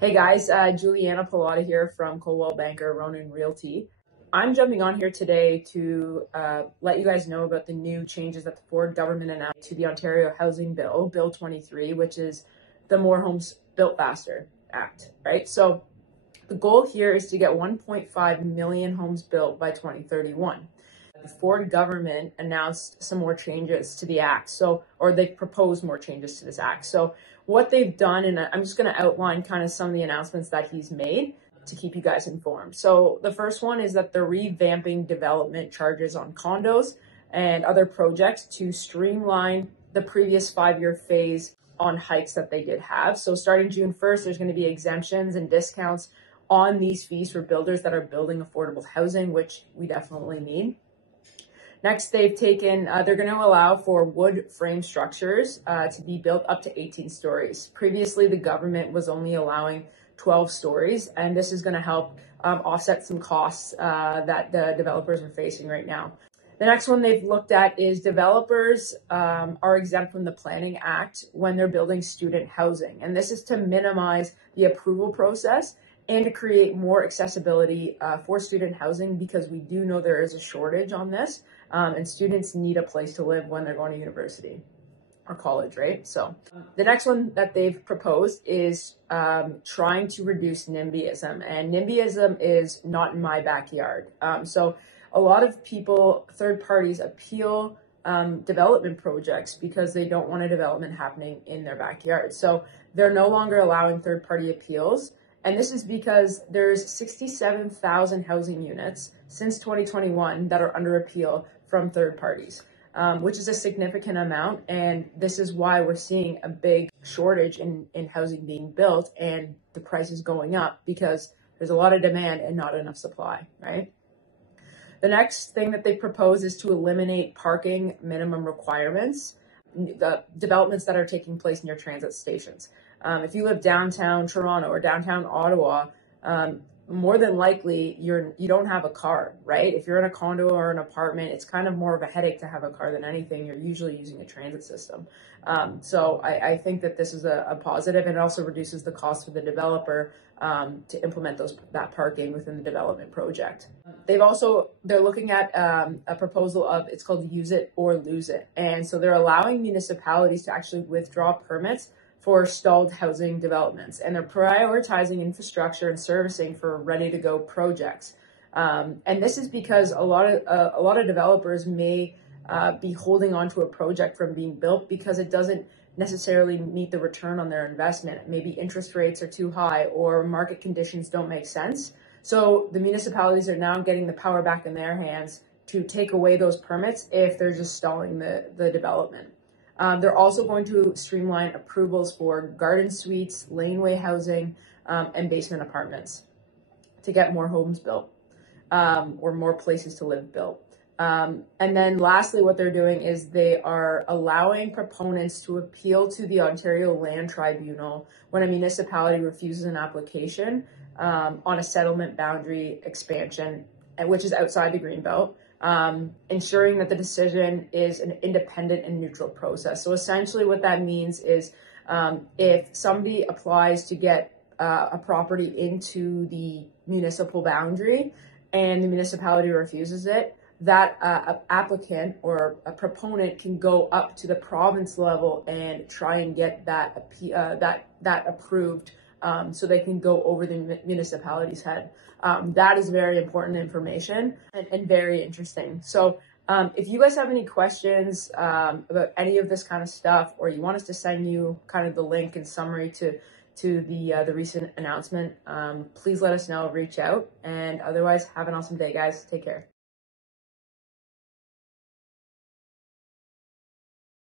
Hey guys, Giuliana Pallotta here from Coldwell banker Ronan Realty. I'm jumping on here today to let you guys know about the new changes that the Ford government announced to the Ontario Housing Bill, Bill 23, which is the More Homes Built Faster Act, right? So the goal here is to get 1.5 million homes built by 2031. The Ford government announced some more changes to the act, or they proposed more changes to this act. So what they've done, and I'm just going to outline kind of some of the announcements that he's made to keep you guys informed. So the first one is that they're revamping development charges on condos and other projects to streamline the previous 5-year phase on hikes that they did have. So starting June 1st, there's going to be exemptions and discounts on these fees for builders that are building affordable housing, which we definitely need. Next, they're going to allow for wood frame structures to be built up to 18 stories. Previously, the government was only allowing 12 stories, and this is going to help offset some costs that the developers are facing right now. The next one they've looked at is developers are exempt from the Planning Act when they're building student housing. And this is to minimize the approval process and to create more accessibility for student housing, because we do know there is a shortage on this, and students need a place to live when they're going to university or college, right? So the next one that they've proposed is trying to reduce NIMBYism, and NIMBYism is not in my backyard. So a lot of people, third parties, appeal development projects because they don't want a development happening in their backyard. So they're no longer allowing third-party appeals. And this is because there's 67,000 housing units since 2021 that are under appeal from third parties, which is a significant amount. And this is why we're seeing a big shortage in housing being built and the prices going up, because there's a lot of demand and not enough supply, right? The next thing that they propose is to eliminate parking minimum requirements, the developments that are taking place near transit stations. If you live downtown Toronto or downtown Ottawa, more than likely you don't have a car, right? If you're in a condo or an apartment, it's kind of more of a headache to have a car than anything. You're usually using a transit system. So I think that this is a positive, and it also reduces the cost for the developer to implement that parking within the development project. They're looking at a proposal of, it's called use it or lose it. And so they're allowing municipalities to actually withdraw permits for stalled housing developments, and they're prioritizing infrastructure and servicing for ready-to-go projects. And this is because a lot of developers may be holding on to a project from being built because it doesn't necessarily meet the return on their investment. Maybe interest rates are too high or market conditions don't make sense. So the municipalities are now getting the power back in their hands to take away those permits if they're just stalling the development. They're also going to streamline approvals for garden suites, laneway housing, and basement apartments to get more homes built, or more places to live built. And then lastly, what they're doing is they are allowing proponents to appeal to the Ontario Land Tribunal when a municipality refuses an application on a settlement boundary expansion, which is outside the Greenbelt. Ensuring that the decision is an independent and neutral process. So essentially what that means is if somebody applies to get a property into the municipal boundary and the municipality refuses it, that applicant or a proponent can go up to the province level and try and get that approved, so they can go over the municipality's head. That is very important information and very interesting. So if you guys have any questions about any of this kind of stuff, or you want us to send you kind of the link and summary to the recent announcement, please let us know, reach out. And otherwise, have an awesome day, guys. Take care.